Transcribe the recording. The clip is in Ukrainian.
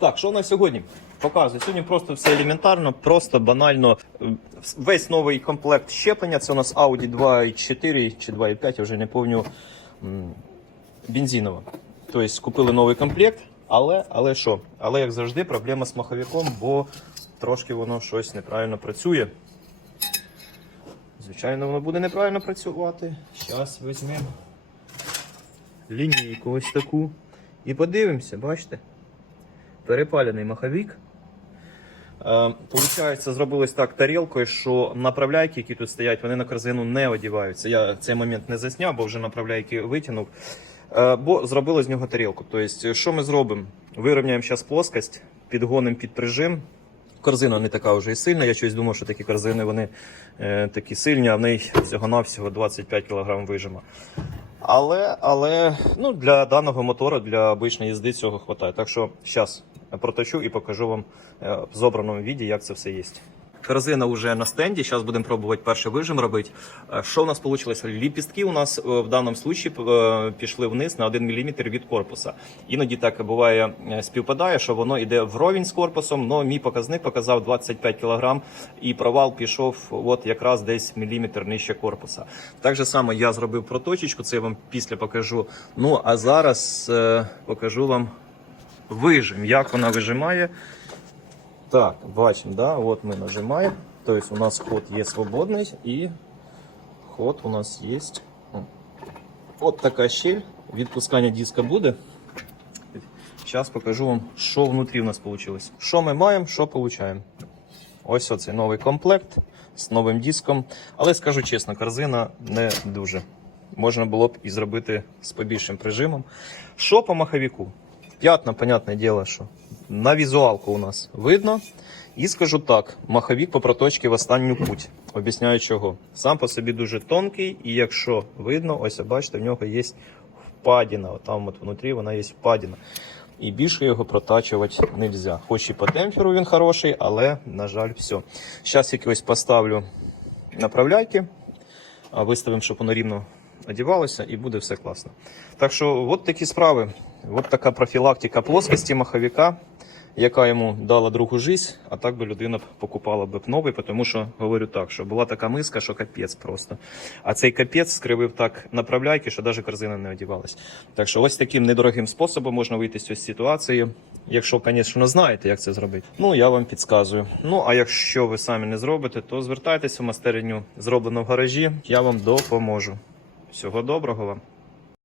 Так, що у нас сьогодні? Показую. Сьогодні просто все елементарно, просто банально. Е, Весь новий комплект щеплення. Це у нас Audi 2.4 чи 2.5, я вже не пам'ятаю. Бензинова. Тобто купили новий комплект, але, але що? Але як завжди, проблема з маховиком, бо трошки воно щось неправильно працює. Звичайно, воно буде неправильно працювати. Зараз візьмемо лінійку ось таку. І подивимося, бачите? Перепалений маховик. Е, Получається, зробилось так тарілкою, що направляйки, які тут стоять, вони на корзину не одіваються. Я цей момент не засняв, бо вже направляйки витягнув. Е, Бо зробили з нього тарілку. Тобто, що ми зробимо? Вирівняємо зараз плоскость, підгонимо під прижим. Корзина не така вже і сильна. Я щось думав, що такі корзини вони е, такі сильні, а в неї всього-навсього 25 кг вижима. Але, але ну, для даного мотора, для обичної їзди цього вистачає. Так що зараз проточу і покажу вам е, в зобраному віді, як це все є. Корзина вже на стенді. Зараз будемо пробувати перший вижим робити. Е, Що у нас вийшло? Ліпістки у нас е, в даному випадку е, пішли вниз на 1 мм від корпуса. Іноді так буває, співпадає, що воно йде вровень з корпусом, але мій показник показав 25 кг, і провал пішов от якраз десь міліметр нижче корпуса. Так же само я зробив проточечку, це я вам після покажу. Ну а зараз покажу вам вижим, як вона вижимає. Так, бачимо, да, от ми нажимаємо. Тобто у нас ход є свободний і ход у нас є. От така щель. Відпускання диска буде. Зараз покажу вам, що внутрі у нас вийшло. Що ми маємо, що отримуємо. Ось оцей новий комплект з новим диском. Але скажу чесно, корзина не дуже. Можна було б і зробити з побільшим прижимом. Що по маховіку? П'ятна, понятне діло, що на візуалку у нас видно. І скажу так: маховік по проточці в останню путь. Об'ясняю чого. Сам по собі дуже тонкий, і якщо видно, ось бачите, в нього є впадіна. Там от внутрі вона є впадіна. І більше його протачувати не можна. Хоч і по темперу він хороший, але, на жаль, все. Зараз якось поставлю направляйки, виставимо, щоб воно рівно одівалося, і буде все класно. Так що, от такі справи. От така профілактика плоскості маховика, яка йому дала другу жизнь, а так би людина покупала б новий, тому що говорю так, що була така миска, що капець просто. А цей капець скривив так направляйки, що навіть корзина не одівалась. Так що ось таким недорогим способом можна вийти з цієї ситуації. Якщо, звісно, знаєте, як це зробити. Ну, я вам підказую. Ну, а якщо ви самі не зробите, то звертайтеся в майстерню зроблено в гаражі, я вам допоможу. Всього доброго вам.